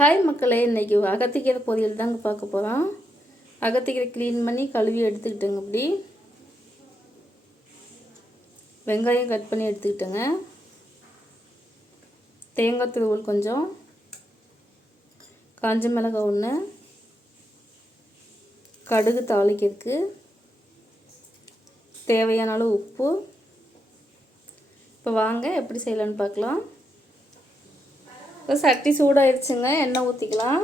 Hi மக்களே. இன்றைக்கி அகத்திக்கீரை பொரியல் தாங்க பார்க்க போகிறோம் அகத்திக்கீரை க்ளீன் பண்ணி கழுவி எடுத்துக்கிட்டேங்க அப்படி வெங்காயம் கட் பண்ணி எடுத்துக்கிட்டேங்க. தேங்காய் துருவல் கொஞ்சம். காஞ்ச மிளகாய் ஒன்று கடுகு தாளிக்கிறதுக்கு தேவையான அளவு உப்பு. இப்போ வாங்க எப்படி செய்யலான்னு பார்க்கலாம். இப்போ சட்டி சூடாயிருச்சுங்க எண்ணெய் ஊற்றிக்கலாம்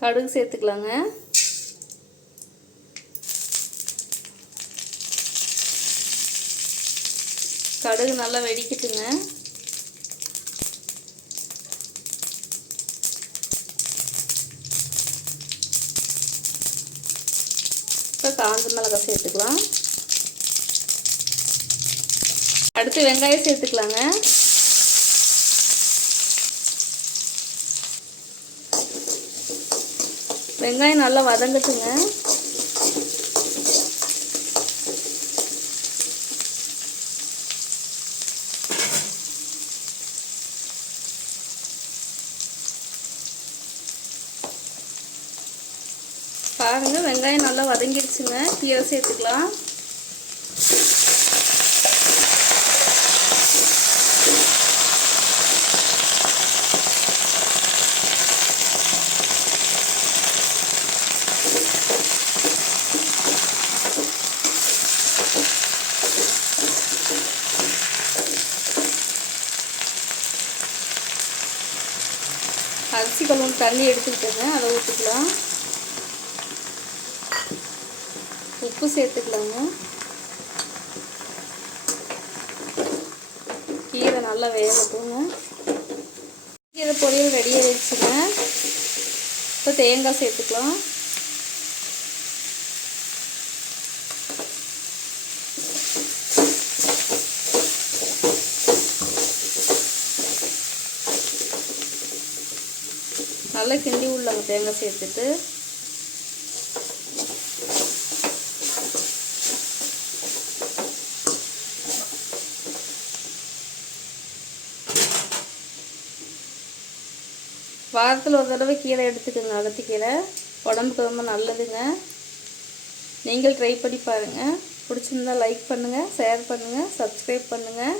கடுகு சேர்த்துக்கலாங்க. கடுகு நல்லா வெடிக்கட்டுங்க. இப்போ காஞ்ச மிளகாய் சேர்த்துக்கலாம். அடுத்து வெங்காயம் சேர்த்துக்கலாங்க. வெங்காயம் நல்லா வதங்கட்டுங்க. பாருங்க வெங்காயம் நல்லா வதங்கிடுச்சுங்க. கீரை சேர்த்துக்கலாம். அரிசி கழுவுன்னு தண்ணி எடுத்துக்கிட்டேங்க. அதை ஊற்றிக்கலாம் உப்பு சேர்த்துக்கலாங்க. கீரை நல்லா வேகட்டுங்க. கீரை பொரியல் ரெடியாக வச்சுங்க இப்போ தேங்காய் சேர்த்துக்கலாம். நல்லா கிண்டி உள்ளங்க தேங்காய் சேர்த்துட்டு வாரத்தில் ஒரு தடவை கீரை எடுத்துக்கோங்க. அகத்திக்கீரை உடம்புக்கு ரொம்ப நல்லதுங்க. நீங்கள் ட்ரை பண்ணி பாருங்கள் பிடிச்சிருந்தா லைக் பண்ணுங்கள் ஷேர் பண்ணுங்கள் சப்ஸ்கிரைப் பண்ணுங்கள்